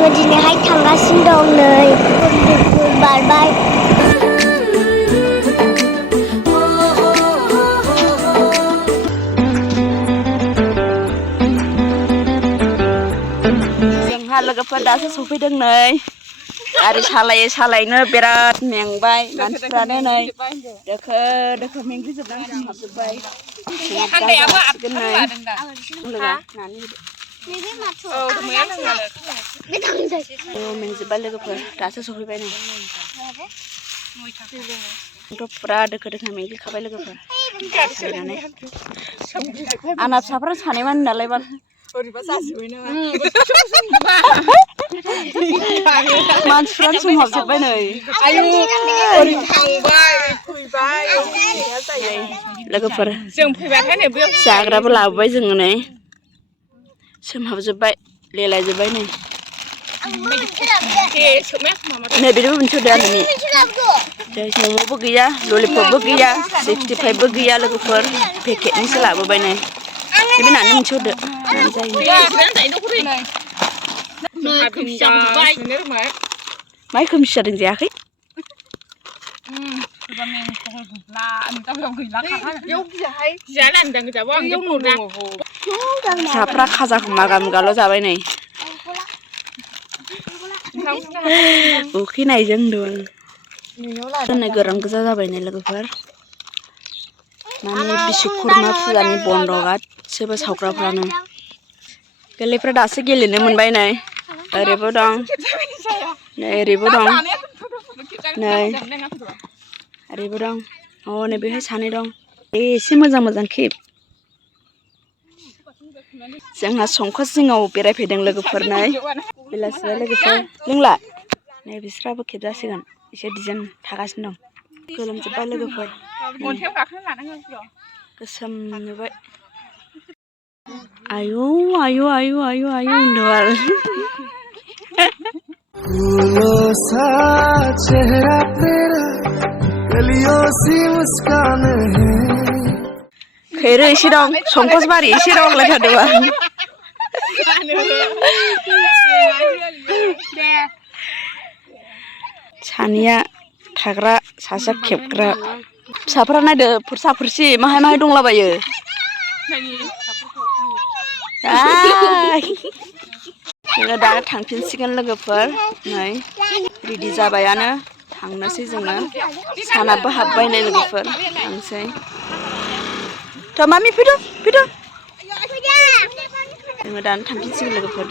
जोङो दिनैहाय थांगासिनो दं नै बारबाय जोंहा लोगोफोर दासो सफैदों नै गारि सालायनो बिराद मेंबाय मानसिफ्रानो नै दोखो दोखो मेंग्लिजोबनानै हाबजोब्बाय मेंजोब्बाय लोगोफोर दासो सफैबाय नै आंथ' फुरा दोखो दोखो मेंग्लिखाबाय लोगोफोर आंना फिसाफ्रा सानैमोन नालाय मानसिफ्रानो सोमहाबजोब्बाय नै लोगोफोर जाग्राबो लाबोबाय जोङो नै सोमहाबजोब्बाय लेलायजोब्बाय नै बेबो मोनसे मम'बो गैया ललिपपबो गैया 65बो गैया लोगोफोर पेकेटनिसो लाबोबाय नै बे नानि मोनसे होदो माइ खोमसि जादों जायाखै फिसाफ्रा खाजाखौ मागा मागाल' जाबाय नै उखैनायजों दं दोननाय गोरान गोजा जाबाय नै लोगोफोर माने बिश्वकर्मा फुजानि बन्द' गासिबो सावग्राफ्रानो गोरलैफ्रा दासो गेलेनो मोनबाय नै ओरैबो दं नै ओरैबो दं नै ओरैबो दं नै बेहाय सानै दं एसे मोजां मोजां खेब जोंहा संखस जिङाव बेरायफैदों लोगोफोर नै बेलासियाव लोगोफोर लोंला नै बिस्राबो खेबजासिगोन एसे डिजाइन थागासिनो दं गोलोमजोब्बाय लोगोफोर गोसोम नुबाय आयु आयु आयु आयु आयु होनदों फूलों सा चेहरा तेरा गलियों सी मुस्कान है खैरो एसे दं संकस बारि एसे दं लायथारदोंबा सानैया थाग्रा सासेया खेबग्रा फिसाफोरा नायदो फुरसा फुरसि माहाय माहाय दंलाबायो जोङो दा थांफिनसिगोन लोगोफोर नै रेडि जाबायानो थांनोसै जोङो सानाबो हाबबाय नै लोगोफोर थांसै थ' मामि फैदो जोङो दानो थांफिनसिगोन लोगोफोर